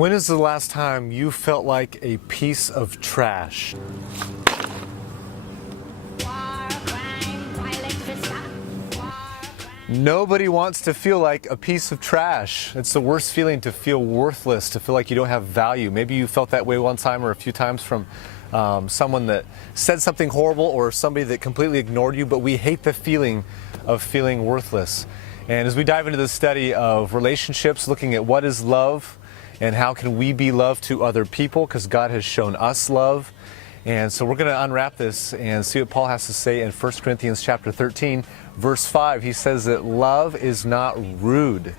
When is the last time you felt like a piece of trash? Nobody wants to feel like a piece of trash. It's the worst feeling, to feel worthless, to feel like you don't have value. Maybe you felt that way one time or a few times from someone that said something horrible or somebody that completely ignored you, but we hate the feeling of feeling worthless. And as we dive into the study of relationships, looking at what is love and how can we be love to other people, because God has shown us love. And so we're going to unwrap this and see what Paul has to say in 1 Corinthians chapter 13, verse 5. He says that love is not rude.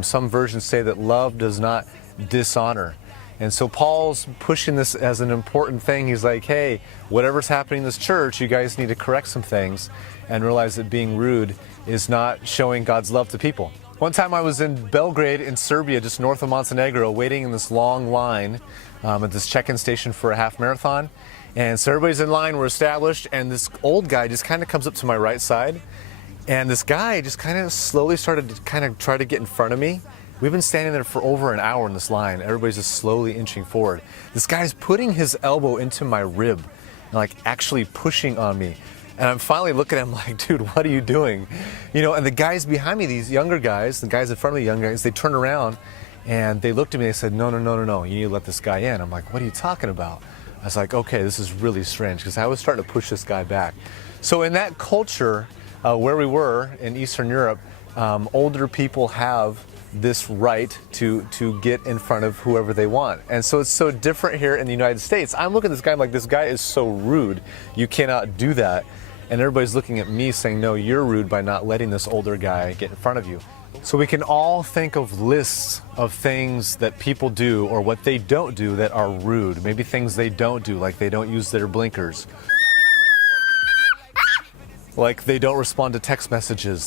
Some versions say that love does not dishonor. And so Paul's pushing this as an important thing. He's like, hey, whatever's happening in this church, you guys need to correct some things and realize that being rude is not showing God's love to people. One time I was in Belgrade in Serbia, just north of Montenegro, waiting in this long line at this check-in station for a half marathon. And so everybody's in line, we're established, and this old guy just kind of comes up to my right side. And this guy just kind of slowly started to try to get in front of me. We've been standing there for over an hour in this line. Everybody's just slowly inching forward. This guy's putting his elbow into my rib and like actually pushing on me. And I'm finally looking at him like, dude, what are you doing? You know, and the guys behind me, these younger guys, the guys in front of me, young guys, they turned around and they looked at me and they said, no, you need to let this guy in. I'm like, what are you talking about? I was like, okay, this is really strange, because I was starting to push this guy back. So in that culture where we were in Eastern Europe, older people have this right to get in front of whoever they want. And so it's so different here in the United States. I'm looking at this guy, I'm like, this guy is so rude. You cannot do that. And everybody's looking at me saying, no, you're rude by not letting this older guy get in front of you. So we can all think of lists of things that people do or what they don't do that are rude. Maybe things they don't do, like they don't use their blinkers. Like they don't respond to text messages.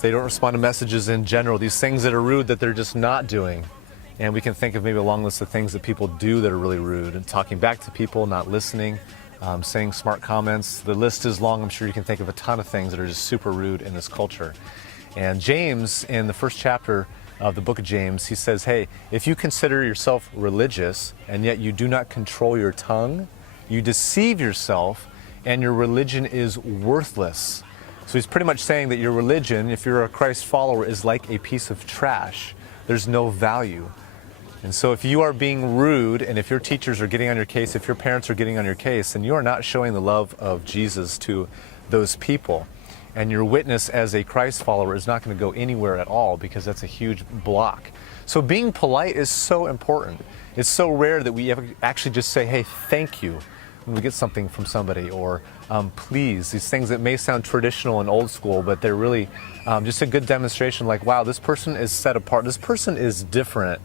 They don't respond to messages in general. These things that are rude that they're just not doing. And we can think of maybe a long list of things that people do that are really rude, and talking back to people, not listening, saying smart comments. The list is long. I'm sure you can think of a ton of things that are just super rude in this culture. And James, in the first chapter of the book of James, he says, hey, if you consider yourself religious and yet you do not control your tongue, you deceive yourself and your religion is worthless. So he's pretty much saying that your religion, if you're a Christ follower, is like a piece of trash. There's no value. And so if you are being rude, and if your teachers are getting on your case, if your parents are getting on your case, then you are not showing the love of Jesus to those people. And your witness as a Christ follower is not going to go anywhere at all, because that's a huge block. So being polite is so important. It's so rare that we actually just say, hey, thank you, when we get something from somebody, or please, these things that may sound traditional and old school, but they're really just a good demonstration, like, wow, this person is set apart, this person is different,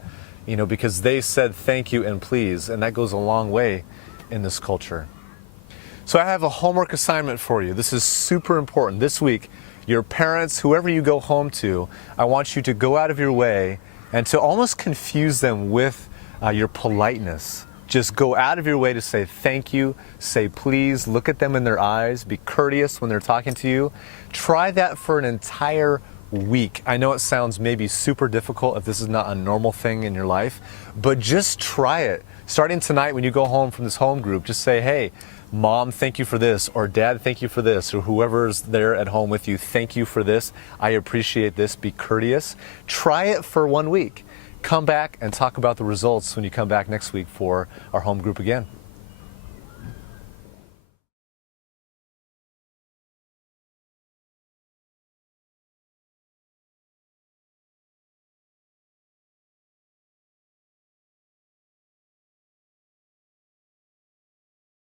you know, because they said thank you and please, and that goes a long way in this culture. So I have a homework assignment for you. This is super important. This week, your parents, whoever you go home to, I want you to go out of your way and to almost confuse them with your politeness. Just go out of your way to say thank you, say please, look at them in their eyes, be courteous when they're talking to you. Try that for an entire week. I know it sounds maybe super difficult if this is not a normal thing in your life, but just try it. Starting tonight when you go home from this home group, just say, hey, Mom, thank you for this, or Dad, thank you for this, or whoever's there at home with you, thank you for this. I appreciate this. Be courteous. Try it for 1 week. Come back and talk about the results when you come back next week for our home group again.